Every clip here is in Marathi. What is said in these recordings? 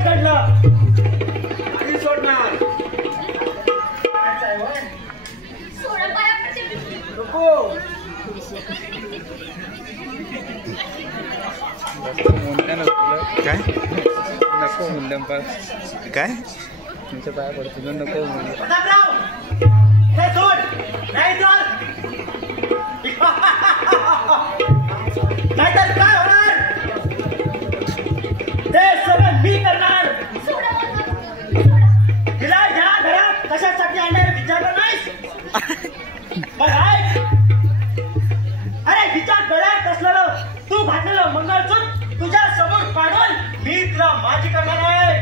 वाईट घडलं आणि सोडणार नको काय नको मुंडम काय तुमच्या पाया पडतो नको म्हणून हे सोड नाही तर नाहीतर काय होणार ते सगळं मी करणार तिला ह्या घरात कशासाठी आणणार विचारलं नाहीस अरे विचार डोळ्यात असलेलं तू घातलेलं मंगळसूत्र तुझ्या समोर काढून मी तुला माझी करणार आहे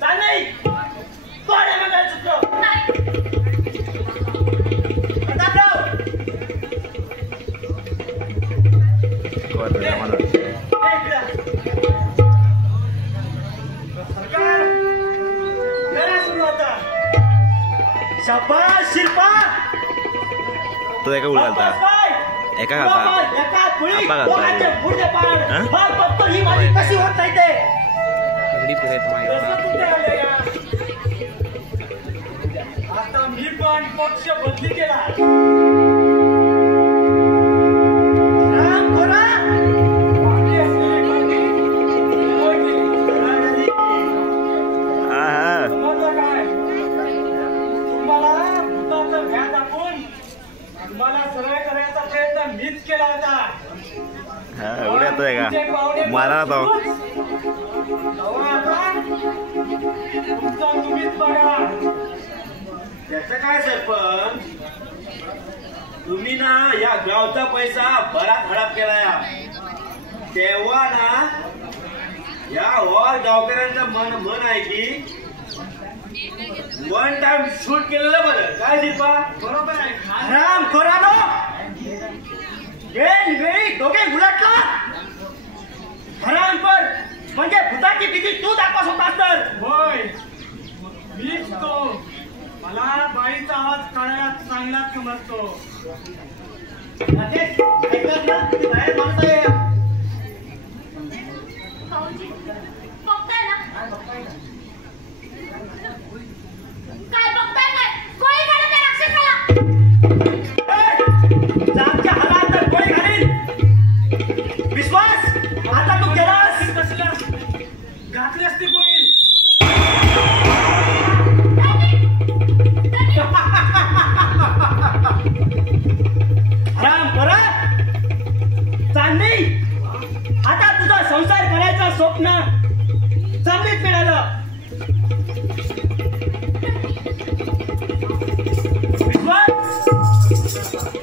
चाल नाही कोण आहे मंगळसूत्र शाबाश शिल्पा तो एका उल घालता एका घालता आपा घालता ही माझी कशी होत नाही ते आता मी पण पक्ष बदली केला मला सरळ करायचा प्रयत्न मीच केला होता एवढे येतोय का मारा तो तुम्हीच बघा त्याचं काय सरपंच तुम्ही ना या गावचा पैसा बराच हडप केलाय तेव्हा ना या वॉर गावकऱ्यांचं मन आहे की वन टाइम शूट केलेलं बरं काय शिल्पा बरोबर आहे राम खोरानो वेळी दोघे गुलाटला हराम पर म्हणजे भूताची भीती तू दाखवत होतास तर होय मीच तो मला बाईचा आवाज काढायला चांगलाच समजतो ऐकत ना बाहेर माणसं आहे काय बघताय काय कोणी घाला त्या राक्षसाला जामच्या हातात तर कोणी घालील विश्वास आता तू गेलास कसला घातली असती कोणी राम परत चांदणी आता तुझा संसार करायचं स्वप्न चांदणीत मिळालं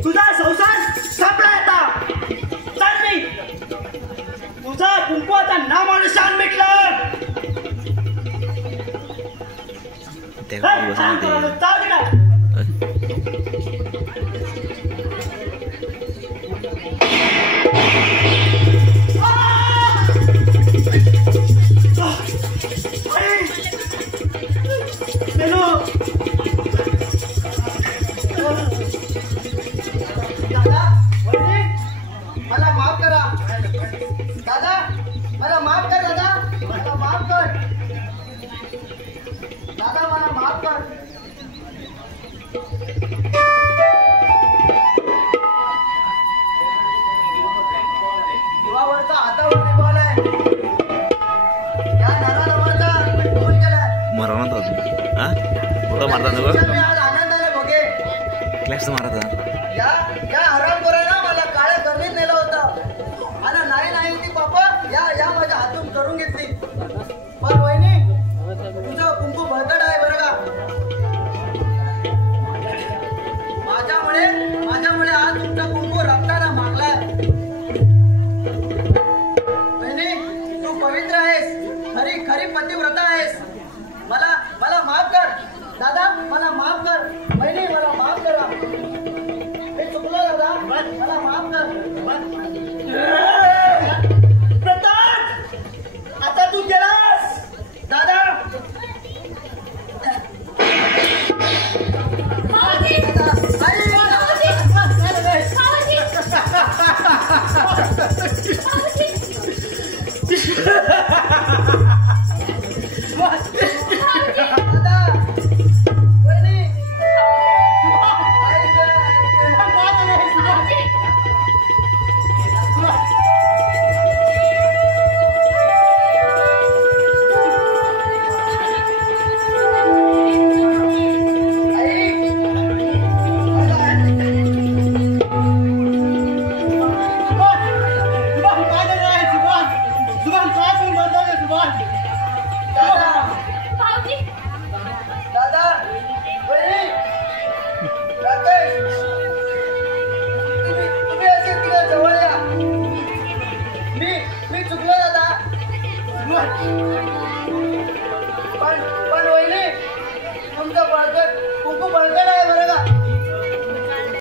तुझा संसार संपला आता चालली तुझा कुंकवाचा नाम आणि शान मिटलं मला माफ करा दादा मला माफ कर दादा मला माफ कर दादा मला माफ कर दिवावरचा हातावर बॉल आहे या नारानामाचा गोल केलाय मरवणार होतो हा कुठं मारता नको आज आनंदाने बघे क्लॅश मारता या हरामखोराला मला काळ्या गर्दीत नेलं होतं आणि नाही ती पापा या माझ्या हातून करून घेतली पण वहिनी तुझं कुंकू भरकट आहे बरं का माझ्यामुळे आज तुमचा कुंकू रक्ताना मागलाय वहिनी तू पवित्र आहेस खरी पतिव्रता आहेस मला माफ कर दादा मला माफ कर वहिनी मला माफ करा चुकलो दादा मला माफ कर प्रताप आता तू गेलास दादा पण वहिनी तुमचं बळकट कुकू बळकट